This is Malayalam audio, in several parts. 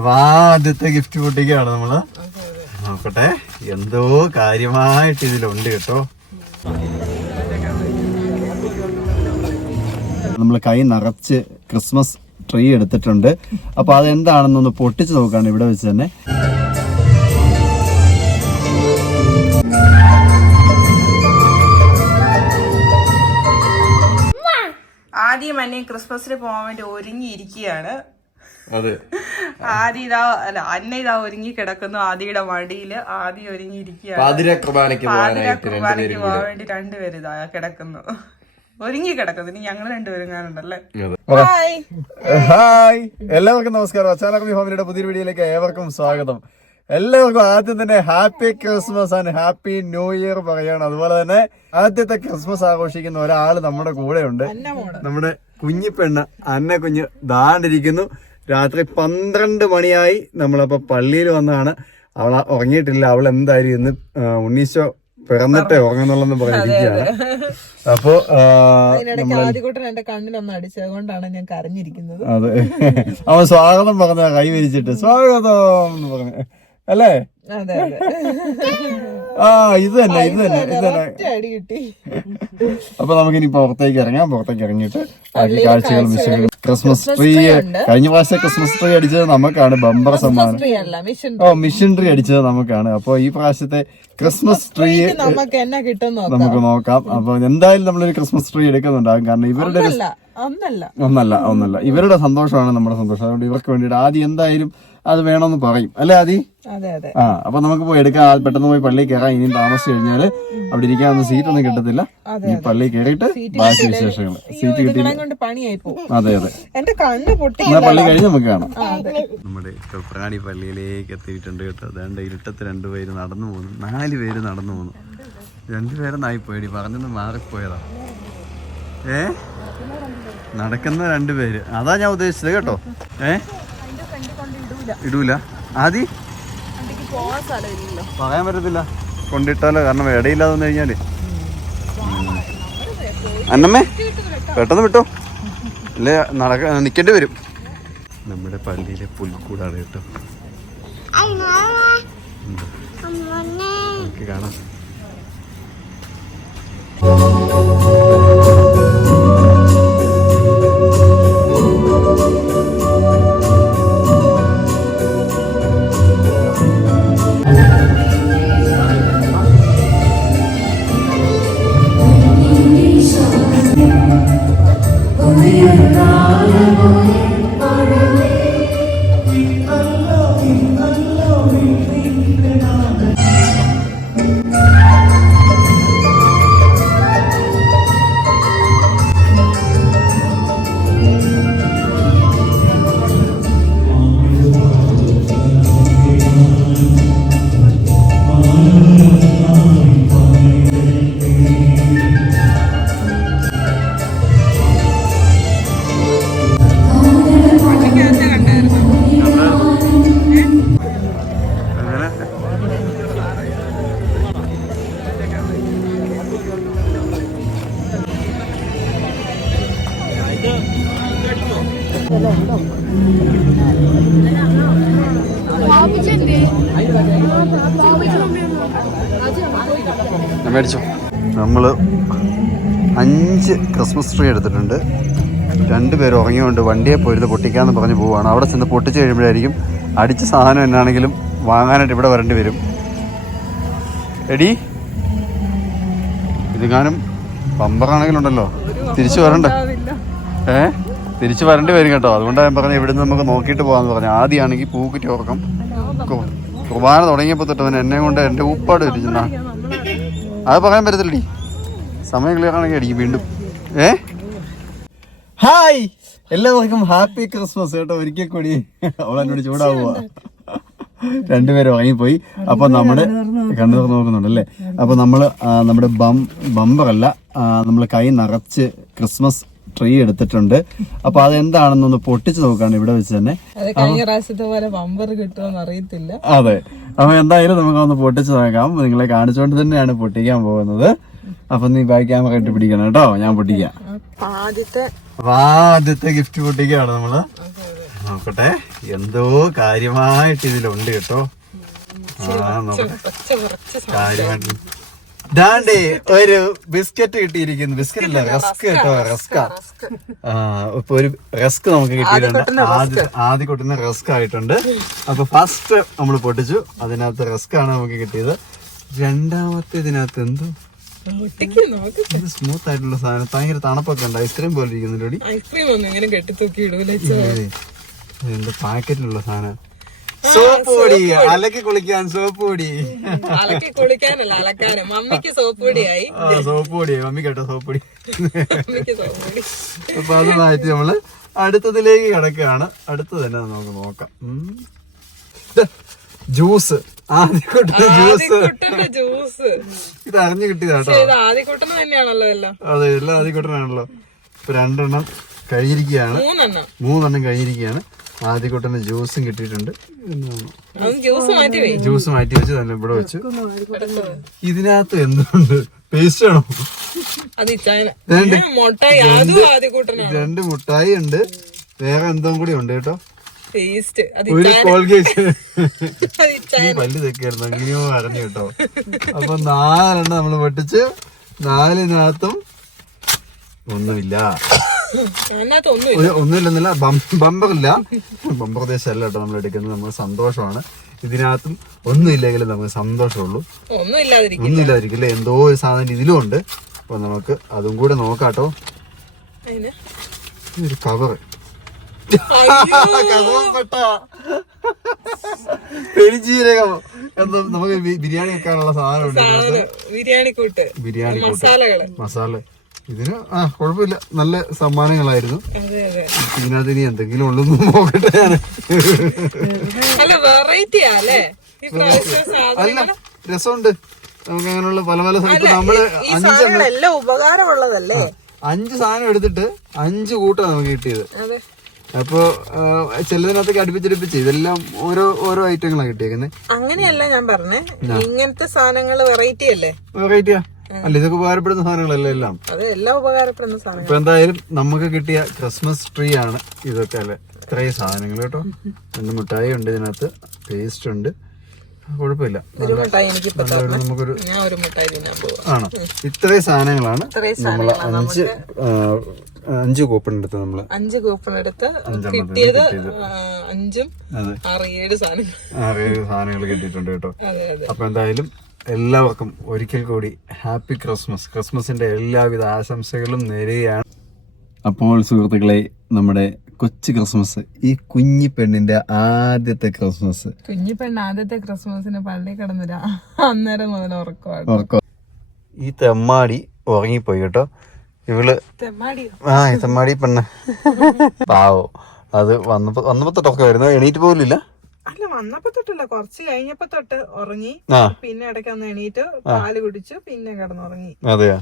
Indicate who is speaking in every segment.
Speaker 1: അപ്പൊ ആദ്യത്തെ ഗിഫ്റ്റ് പൊട്ടിക്കാണ് നമ്മൾ. നോക്കട്ടെ എന്തോ കാര്യമായിട്ട് ഇതിലുണ്ട് കേട്ടോ. നമ്മൾ കൈ നിറച്ച് ക്രിസ്മസ് ട്രീ എടുത്തിട്ടുണ്ട്. അപ്പൊ അതെന്താണെന്നൊന്ന് പൊട്ടിച്ച് നോക്കാണ് ഇവിടെ വെച്ച് തന്നെ.
Speaker 2: ആദ്യം എന്നെ ക്രിസ്മസിന് പോകാൻ വേണ്ടി ഒരുങ്ങിയിരിക്കുകയാണ്.
Speaker 1: അതെ.
Speaker 2: ആദ്യ ഇതാ അല്ല അന്ന ഇതാ ഒരുങ്ങി കിടക്കുന്നു ആദിയുടെ മടിയിൽ ആദി ഒരുങ്ങിയിരിക്കുകയാണ്.
Speaker 1: പാതിര കുർബാനയ്ക്ക്
Speaker 2: കുർബാനയ്ക്ക് പോകാൻ വേണ്ടി രണ്ടുപേര് ഇതാ കിടക്കുന്നു. ഒരുങ്ങി കിടക്കുന്നു. ഇനി ഞങ്ങൾ രണ്ടുപേരും കാണുന്നുണ്ടല്ലേ? ഹായ്
Speaker 1: ഹായ് എല്ലാവർക്കും നമസ്കാരം. അച്ചാനകമി ഫാമിലിയുടെ പുതിയ വീഡിയോയിലേക്ക് ഏവർക്കും സ്വാഗതം. എല്ലാവർക്കും ആദ്യം തന്നെ happy Christmas and happy new year പറയാണ്. അതുപോലെ തന്നെ ആദ്യത്തെ ക്രിസ്മസ് ആഘോഷിക്കുന്ന ഒരാൾ നമ്മുടെ കൂടെ ഉണ്ട് നമ്മുടെ കുഞ്ഞിപ്പെണ്ണ അന്ന കുഞ്ഞ് ദാണ്ടിരിക്കുന്നു. രാത്രി പന്ത്രണ്ട് മണിയായി നമ്മളപ്പോൾ പള്ളിയിൽ വന്നാണ്. അവൾ ഉറങ്ങിയിട്ടില്ല. അവൾ എന്തായാലും ഇന്ന് ഉണ്ണീശോ പിറന്നിട്ടേ ഉറങ്ങുന്നുള്ളെന്ന് പറഞ്ഞിരിക്കുകയാണ്. അപ്പോ
Speaker 2: ആദ്യകൂട്ടൻ എന്റെ കണ്ണിലൊന്ന് ഞാൻ കരഞ്ഞിരിക്കുന്നത്.
Speaker 1: അതെ. അവൻ സ്വാഗതം പറഞ്ഞ കൈ വിരിച്ചിട്ട്. സ്വാഗതം എന്ന് പറഞ്ഞു. അല്ലേ?
Speaker 2: അതെ അതെ.
Speaker 1: ആ ഇത് തന്നെ ഇത് തന്നെ ഇത് തന്നെ. അപ്പൊ നമുക്ക് ഇനി പുറത്തേക്ക് ഇറങ്ങാം പുറത്തേക്ക് ഇറങ്ങിയിട്ട് ബാക്കി കാഴ്ചകൾ വിഷയങ്ങൾ ക്രിസ്മസ് ട്രീ കഴിഞ്ഞ പ്രാവശ്യം ക്രിസ്മസ് ട്രീ അടിച്ചത് നമുക്കാണ് ബമ്പർ സമ്മാനം. ഓ മിഷൻ ട്രീ അടിച്ചത് നമുക്കാണ്. അപ്പൊ ഈ പ്രാവശ്യത്തെ ക്രിസ്മസ് ട്രീ
Speaker 2: നമുക്ക് എന്നാ കിട്ടും നോക്കാം
Speaker 1: നമുക്ക് നോക്കാം. അപ്പൊ എന്തായാലും നമ്മളൊരു ക്രിസ്മസ് ട്രീ എടുക്കുന്നുണ്ടാകും കാരണം ഇവരുടെ
Speaker 2: അല്ല ഒന്നല്ല
Speaker 1: ഒന്നല്ല. ഒന്നല്ല ഇവരുടെ സന്തോഷമാണ് നമ്മുടെ സന്തോഷം. അതുകൊണ്ട് ഇവർക്ക് വേണ്ടിയിട്ട് ആദ്യം എന്തായാലും അത് വേണമെന്ന് പറയും. അല്ലേ ആദി?
Speaker 2: അതെ അതെ.
Speaker 1: ആ അപ്പൊ നമുക്ക് പോയി എടുക്കാം. പെട്ടെന്ന് പോയി പള്ളി കയറാം. ഇനിയും താമസിച്ചു കഴിഞ്ഞാൽ അവിടെ ഇരിക്കാനൊന്നും സീറ്റ് ഒന്നും കിട്ടത്തില്ല. ഈ പള്ളി കയറിയിട്ട് ബാക്കി വിശേഷങ്ങൾ. സീറ്റ്
Speaker 2: കിട്ടി
Speaker 1: അതെ അതെ.
Speaker 2: എന്റെ കണ്ണ് പൊട്ടി
Speaker 1: എന്നാ പള്ളി കഴിഞ്ഞ് നമുക്ക് കാണാം. നമ്മുടെ പ്രാണി പള്ളിയിലേക്ക് എത്തിയിട്ടുണ്ട് കേട്ടോ. അതുകൊണ്ട് ഇരുട്ടത്ത് രണ്ടുപേര് നടന്നു പോകുന്നു. നാല് പേര് നടന്നു പോകുന്നു രണ്ടുപേരെന്നായി പോയി പറഞ്ഞൊന്ന് മാറിപ്പോയതാ. ഏ? നടക്കുന്ന രണ്ടുപേര് അതാ ഞാൻ ഉദ്ദേശിച്ചത് കേട്ടോ. ഏ? ഇടൂല. ആദി? പറയാൻ പറ്റത്തില്ല. കൊണ്ടിട്ടാലോ കാരണം ഇടയില്ലാതെ വന്നു കഴിഞ്ഞാൽ. അന്നമ്മേ പെട്ടെന്ന് വിട്ടോ. അല്ലേ നടക്ക നിക്കേണ്ടി വരും. നമ്മുടെ പള്ളിയിലെ പുൽക്കൂടാണ് കേട്ടോ. കാണാം. മേടിച്ചോ. നമ്മൾ അഞ്ച് ക്രിസ്മസ് ട്രീ എടുത്തിട്ടുണ്ട്. രണ്ടുപേരും ഉറങ്ങിയുകൊണ്ട് വണ്ടിയെ പോയിരുന്ന് പൊട്ടിക്കാന്ന് പറഞ്ഞ് പോവാണ്. അവിടെ ചെന്ന് പൊട്ടിച്ച് കഴിയുമ്പോഴായിരിക്കും അടിച്ച സാധനം എന്നാണെങ്കിലും വാങ്ങാനായിട്ട് ഇവിടെ വരേണ്ടി വരും. എടി ഇതെങ്ങാനും ബമ്പറാണെങ്കിലുണ്ടല്ലോ തിരിച്ചു വരണ്ടേ. ഏ? തിരിച്ചു വരേണ്ടി വരും കേട്ടോ. അതുകൊണ്ടാണ് ഞാൻ പറഞ്ഞത് ഇവിടുന്ന് നമുക്ക് നോക്കിയിട്ട് പോകാന്ന് പറഞ്ഞു ആദ്യമാണെങ്കിൽ പൂക്കുറ്റി ഉറക്കം. കുർബാന തുടങ്ങിയപ്പോൾ തൊട്ട് അവൻ എന്നെ കൊണ്ട് എന്റെ ഉപ്പാട് ഇരിക്കുന്ന. അത് പറയാൻ പറ്റത്തില്ലടി. സമയം ക്ലിയർ ആണെങ്കിൽ അടിക്കും വീണ്ടും. ഏ? ഹായ്. എല്ലാവർക്കും ഹാപ്പി ക്രിസ്മസ് കേട്ടോ. ഒരിക്കൽ കൂടി അവളെന്നോട് ചൂടാവുക. രണ്ടുപേരും വാങ്ങിപ്പോയി അപ്പൊ നമ്മുടെ കണ്ണു തുറന്ന് നോക്കുന്നുണ്ട് അല്ലേ അപ്പൊ നമ്മൾ നമ്മുടെ ബം ബമ്പറല്ല നമ്മൾ കൈ നിറച്ച് ക്രിസ്മസ് ട്രീ എടുത്തിട്ടുണ്ട്. അപ്പൊ അതെന്താണെന്നൊന്ന് പൊട്ടിച്ചു നോക്കാണ് ഇവിടെ വെച്ച് തന്നെ.
Speaker 2: അത് കഴിഞ്ഞ പ്രാവശ്യത്തെ പോലെ ബമ്പർ കിട്ടുമെന്ന് അറിയത്തില്ല.
Speaker 1: അതെ. അപ്പൊ എന്തായാലും നമുക്ക് ഒന്ന് പൊട്ടിച്ചു നോക്കാം. നിങ്ങളെ കാണിച്ചുകൊണ്ട് തന്നെയാണ് പൊട്ടിക്കാൻ പോകുന്നത്. അപ്പൊ നീ ബാക്ക് ക്യാമറ ഇട്ട് പിടിക്കണം കേട്ടോ. ഞാൻ പൊട്ടിക്കാം.
Speaker 2: ആദ്യത്തെ
Speaker 1: ഗിഫ്റ്റ് പൊട്ടിക്കാണ് നമ്മൾ. നോക്കട്ടെ. എന്തോ കാര്യമായിട്ട് ഇതിലുണ്ട് കേട്ടോ. ആ നോക്കട്ടെ. കാര്യമായിട്ട് ദാണ്ടേ ഒരു ബിസ്ക്കറ്റ് കിട്ടിയിരിക്കുന്നു. ബിസ്ക്കറ്റ് അല്ല റസ്ക് കേട്ടോ റസ്ക. ഇപ്പൊ ഒരു റസ്ക് നമുക്ക് കിട്ടിയിട്ടുണ്ട്. ആദ്യ കൊട്ടുന്ന റസ്ക് ആയിട്ടുണ്ട്. അപ്പൊ ഫസ്റ്റ് നമ്മൾ പൊട്ടിച്ചു. അതിനകത്ത് റസ്ക് ആണ് നമുക്ക് കിട്ടിയത്. രണ്ടാമത്തെ ഇതിനകത്ത് എന്തോ? സ്മൂത്ത് ആയിട്ടുള്ള സാധനം. ഭയങ്കര തണുപ്പൊക്കെ ഉണ്ട്. ഐസ്ക്രീം പോലെ ഇരിക്കുന്നുണ്ടോടി
Speaker 2: ഐസ്ക്രീം ഒന്നും ഇങ്ങനെ കെട്ടിത്തൂക്കി ഇടൂല
Speaker 1: പാക്കറ്റിലുള്ള സാധനം? സോപ്പ് പൊടി അലക്കി കുളിക്കാൻ സോപ്പ് പൊടി.
Speaker 2: അലക്കി കുളിക്കാനല്ല അലക്കാനും. മമ്മിക്ക് സോപ്പ് പൊടിയായി.
Speaker 1: സോപ്പ് പൊടി. മമ്മി കേട്ടോ സോപ്പ് പൊടി. അപ്പൊ അത് മാറ്റി നമ്മൾ അടുത്തതിലേക്ക് കിടക്കുകയാണ്. അടുത്തത് തന്നെ നമുക്ക് നോക്കാം. ജ്യൂസ്. ജ്യൂസ്. ഇത് അറിഞ്ഞു കിട്ടിയതാട്ടോ അതെ എല്ലാം ആദ്യക്കൂട്ടനാണല്ലോ ഇപ്പൊ രണ്ടെണ്ണം കഴിഞ്ഞിരിക്കുകയാണ്.
Speaker 2: മൂന്നെണ്ണം
Speaker 1: കഴിഞ്ഞിരിക്കുകയാണ്. ആദ്യക്കൂട്ടന് ജ്യൂസും കിട്ടിയിട്ടുണ്ട്.
Speaker 2: ജ്യൂസ് മാറ്റി പോയി
Speaker 1: ജ്യൂസ് മാറ്റി വെച്ച് തന്നെ ഇവിടെ വെച്ചു. ഇതിനകത്ത് എന്തുണ്ട്? പേസ്റ്റ് ആണോ രണ്ട്. മുട്ടായി. ഉണ്ട്. വേറെ എന്തോ കൂടി ഉണ്ട് കേട്ടോ. ഒരു കോൾഗേറ്റ്. പല്ല് തെക്കായിരുന്നു അങ്ങനെയോ അറിഞ്ഞു കേട്ടോ. അപ്പൊ നാലെണ്ണം നമ്മൾ പൊട്ടിച്ച് നാലിനകത്തും ഒന്നുമില്ല. ഒന്നുമില്ലെന്നില്ല. ബമ്പർ ഇല്ല ബമ്പർ ദേശമല്ല കേട്ടോ നമ്മൾ എടുക്കുന്നത്. നമ്മൾ സന്തോഷമാണ്. ഇതിനകത്തും ഒന്നുമില്ലെങ്കിലും നമുക്ക് സന്തോഷമുള്ളൂ. ഒന്നുമില്ലാതിരിക്കില്ല. എന്തോ ഒരു സാധനം ഇതിലും ഉണ്ട് അപ്പൊ നമുക്ക് അതും കൂടെ നോക്കാട്ടോ പെരിജീരകം. എന്ന് നമുക്ക് ബിരിയാണി വെക്കാനുള്ള സാധനം. ഉണ്ട്
Speaker 2: ബിരിയാണി കൂട്ട്
Speaker 1: ബിരിയാണി മസാല. ഇതിന് ആ കുഴപ്പമില്ല. നല്ല സമ്മാനങ്ങളായിരുന്നു. ഇതിനകത്ത് ഇനി എന്തെങ്കിലും ഉള്ളൊന്നും നോക്കട്ടെ ഞാൻ
Speaker 2: അല്ല
Speaker 1: രസമുണ്ട്. നമുക്ക് അങ്ങനെയുള്ള പല പല സ്ഥലത്ത്
Speaker 2: നമ്മൾ ഉപകാരമുള്ളതല്ലേ?
Speaker 1: അഞ്ച് സാധനം എടുത്തിട്ട് അഞ്ച് കൂട്ടാണ് നമുക്ക് കിട്ടിയത്. അപ്പോ ചിലതിനകത്തൊക്കെ അടുപ്പിച്ചടുപ്പിച്ച് ഇതെല്ലാം ഓരോ ഓരോ ഐറ്റങ്ങളാണ് കിട്ടിയേക്കുന്നത്
Speaker 2: അങ്ങനെയല്ല ഞാൻ പറഞ്ഞേ. ഇങ്ങനത്തെ സാധനങ്ങൾ വെറൈറ്റി അല്ലേ?
Speaker 1: വെറൈറ്റിയാ അല്ല ഇതൊക്കെ ഉപകാരപ്പെടുന്ന സാധനങ്ങളല്ലേ എല്ലാം?
Speaker 2: അത് എല്ലാം ഉപകാരപ്പെടുന്ന
Speaker 1: ഇപ്പൊ എന്തായാലും നമുക്ക് കിട്ടിയ ക്രിസ്മസ് ട്രീ ആണ് ഇതൊക്കെ അല്ലെ? ഇത്രയും സാധനങ്ങൾ കേട്ടോ. രണ്ട് മിഠായി ഉണ്ട് ഇതിനകത്ത്. പേസ്റ്റ് ഉണ്ട്. കുഴപ്പമില്ല. നമുക്കൊരു ആണോ? ഇത്രയും സാധനങ്ങളാണ് നമ്മൾ അഞ്ച് അഞ്ച് കൂപ്പൺ എടുത്ത് നമ്മൾ
Speaker 2: അഞ്ച് കൂപ്പൺ എടുത്ത് കിട്ടിയത്. അഞ്ചും ആറ് ഏഴ്
Speaker 1: സാധനങ്ങൾ. കിട്ടിയിട്ടുണ്ട് കേട്ടോ. അപ്പൊ എന്തായാലും എല്ലാവർക്കും ഒരിക്കൽ കൂടി ഹാപ്പി ക്രിസ്മസ്. ക്രിസ്മസിന്റെ എല്ലാവിധ ആശംസകളും നേരുകയാണ്. അപ്പോൾ സുഹൃത്തുക്കളെ നമ്മുടെ കൊച്ചു ക്രിസ്മസ് ഈ കുഞ്ഞി പെണ്ണിന്റെ ആദ്യത്തെ ക്രിസ്മസ്.
Speaker 2: കുഞ്ഞി പെണ്ണ് ആദ്യത്തെ ക്രിസ്മസിന് പള്ളി കടന്നില്ല. അന്നേരം മുതൽ ഉറക്കമാണ്.
Speaker 1: ഈ തെമ്മാടി ഉറങ്ങിപ്പോയി കേട്ടോ. ഇവൾ
Speaker 2: തെമ്മാടിയോ?
Speaker 1: ആ തെമ്മാടി പെണ്ണ്. പാവോ. അത് വന്നപ്പോ വന്നപ്പോ തൊട്ടൊക്കെ വരുന്നു എണീറ്റ് പോലില്ല
Speaker 2: അല്ല വന്നപ്പോ തൊട്ടല്ല. കുറച്ച് കഴിഞ്ഞപ്പോ തൊട്ട് ഉറങ്ങി. പിന്നെ ഇടയ്ക്ക് ഒന്ന് എണീറ്റ് പാൽ കുടിച്ചു പിന്നെ കിടന്നുറങ്ങി.
Speaker 1: അതെയാ?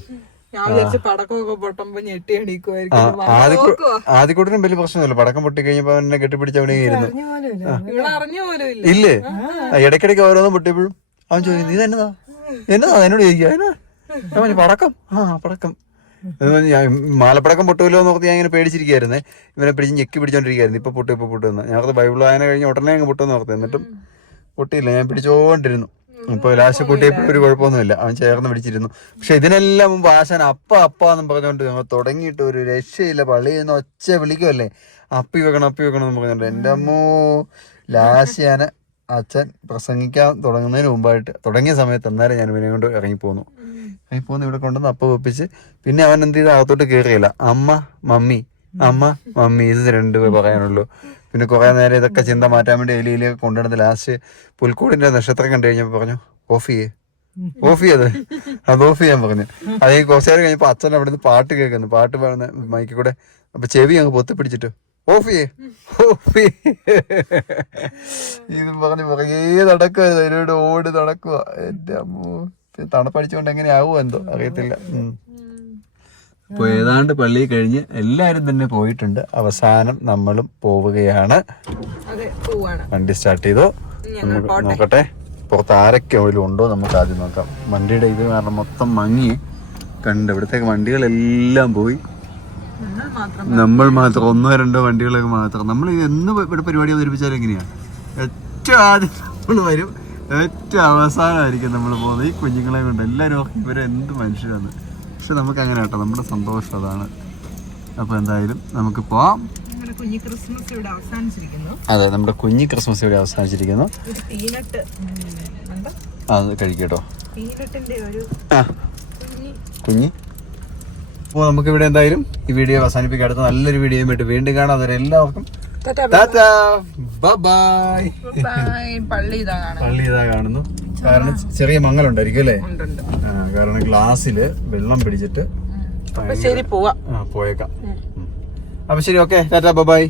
Speaker 2: ഞാൻ വിചാരിച്ചു പടക്കമൊക്കെ പൊട്ടുമ്പോ ഞെട്ടി എണീക്കുമായിരിക്കും
Speaker 1: ആദ്യക്കൂട്ടിനും വലിയ പ്രശ്നമൊന്നുമില്ല. പടക്കം പൊട്ടി കഴിഞ്ഞപ്പോ എന്നെ കെട്ടിപ്പിടിച്ച് അവിടെ ഇരുന്നു.
Speaker 2: ഇവിടെ അറിഞ്ഞു പോലും ഇല്ല?
Speaker 1: ഇല്ലേ ഇടയ്ക്കിടയ്ക്ക് ഓരോന്നും പൊട്ടിയപ്പോഴും അവൻ ചോദിക്കുന്നു ഇത് എന്നതാ എന്നതാ എന്നോട് ചോദിക്കുക എന്നാ? പടക്കം. ആ പടക്കം. ഞാൻ മാലപ്പടക്കം പൊട്ടുമല്ലോ എന്ന് ഞാൻ ഇങ്ങനെ പേടിച്ചിരിക്കുകയായിരുന്നേ ഇവനെ പിടിച്ച് ഞെക്കി പിടിച്ചോണ്ടിരിക്കുകയായിരുന്നു ഇപ്പൊ പൊട്ടു ഇപ്പൊ പൊട്ടുന്നു ഞങ്ങൾക്ക് ബൈബിൾ വായന കഴിഞ്ഞ് ഉടനെ അങ്ങ് പൊട്ടുമെന്ന് ഓർത്ത്. എന്നിട്ടും പൊട്ടിയില്ല. ഞാൻ പിടിച്ചോണ്ടിരുന്നു. ഇപ്പൊ ലാസ്റ്റ് കൂട്ടിയപ്പോ ഒരു കുഴപ്പമൊന്നുമില്ല. അവൻ ചേർന്ന് പിടിച്ചിരുന്നു. പക്ഷെ ഇതിനെല്ലാം മുമ്പ് ആശാൻ അപ്പ അപ്പ എന്നും പറഞ്ഞുകൊണ്ട് ഞങ്ങൾ തുടങ്ങിയിട്ട് ഒരു രക്ഷയില്ല. പള്ളിയിൽ ഒച്ച വിളിക്കുമല്ലേ അപ്പി വെക്കണം അപ്പി വെക്കണം എന്ന് പറഞ്ഞുകൊണ്ട്. എന്റെ അമ്മോ ലാസ്റ്റ് ഞാൻ അച്ഛൻ പ്രസംഗിക്കാൻ തുടങ്ങുന്നതിന് മുമ്പായിട്ട് തുടങ്ങിയ സമയത്ത് അന്നേരം ഞാൻ ഇവനെ കൊണ്ട് ഇറങ്ങിപ്പോന്നു. ഇറങ്ങിപ്പോന്ന് ഇവിടെ കൊണ്ടുവന്ന് അപ്പ വെപ്പിച്ച്. പിന്നെ അവൻ എന്ത് ചെയ്ത്? അകത്തോട്ട് കയറിയില്ല അമ്മ മമ്മി. അമ്മ മമ്മി ഇത് രണ്ട് പറയാനുള്ളൂ. പിന്നെ കുറെ നേരം ഇതൊക്കെ ചിന്ത മാറ്റാൻ വേണ്ടി എലിയിലേക്ക് കൊണ്ടുവന്നത് ലാസ്റ്റ് പുൽക്കൂടിന്റെ നക്ഷത്രം കണ്ടു കഴിഞ്ഞപ്പോ പറഞ്ഞു ഓഫ് ചെയ്യേ. ഓഫ് ചെയ്യത് അത് ഓഫ് ചെയ്യാൻ പറഞ്ഞു. അത് ഈ കുറച്ചു നേരം കഴിഞ്ഞപ്പോ അച്ഛൻ അവിടെ നിന്ന് പാട്ട് കേൾക്കുന്നു. പാട്ട് പാടുന്ന മൈക്കിൽ കൂടെ അപ്പൊ ചെവി അങ്ങ് പൊത്തി പിടിച്ചിട്ട് ഓഫ് ചെയ്യേ. ഓഫ് ചെയ്യേ. ഇത് പറഞ്ഞ് പുറകേ നടക്കുക ഓടി നടക്കുക എന്റെ അമ്മോ. തണുപ്പടിച്ചുകൊണ്ട് എങ്ങനെയാവോ എന്തോ അറിയത്തില്ല. ഉം. അപ്പൊ ഏതാണ്ട് പള്ളി കഴിഞ്ഞ് എല്ലാരും തന്നെ പോയിട്ടുണ്ട്. അവസാനം നമ്മളും പോവുകയാണ്.
Speaker 2: അതെ പോവാണ്.
Speaker 1: വണ്ടി സ്റ്റാർട്ട് ചെയ്തോ? നമുക്ക് നോക്കട്ടെ. പുറത്ത് ആരൊക്കെ ഉണ്ടോ? നമുക്ക് ആദ്യം നോക്കാം. വണ്ടിയുടെ ഇത് കാരണം മൊത്തം മങ്ങി. കണ്ട് ഇവിടത്തേക്ക് വണ്ടികളെല്ലാം പോയി. നമ്മൾ മാത്രം ഒന്നോ രണ്ടോ വണ്ടികളൊക്കെ മാത്രം. നമ്മൾ എന്ന് ഇവിടെ പരിപാടി അവതരിപ്പിച്ചാലും എങ്ങനെയാ? ഏറ്റവും ആദ്യം നമ്മൾ വരും. ഏറ്റവും അവസാനമായിരിക്കും നമ്മൾ പോകുന്നത്. ഈ കുഞ്ഞുങ്ങളെ കൊണ്ട് എല്ലാവരും ഇവരെ എന്ത് മനുഷ്യരാണ് പക്ഷെ നമുക്ക് അങ്ങനെ കേട്ടോ. നമ്മുടെ സന്തോഷം അതാണ്. അപ്പോൾ എന്തായാലും നമുക്ക് പോവാം. അതെ നമ്മുടെ കുഞ്ഞി ക്രിസ്മസ് ഇവിടെ അവസാനിച്ചിരിക്കുന്നു. അത് കഴിക്കട്ടോ.
Speaker 2: കുഞ്ഞി.
Speaker 1: അപ്പോൾ നമുക്കിവിടെ എന്തായാലും ഈ വീഡിയോ അവസാനിപ്പിക്കുക അടുത്ത നല്ലൊരു വീഡിയോ ആയിട്ട് വീണ്ടും കാണാം. അതുവരെ എല്ലാവർക്കും
Speaker 2: പള്ളി ഇതാ
Speaker 1: കാണുന്നു. കാരണം ചെറിയ മങ്ങലുണ്ടായിരിക്കും അല്ലേ? കാരണം ഗ്ലാസ്സിൽ വെള്ളം പിടിച്ചിട്ട്
Speaker 2: ശരി പോവാ.
Speaker 1: ആ, പോയേക്കാം. അപ്പൊ ശരി ഓക്കെ. Tata bye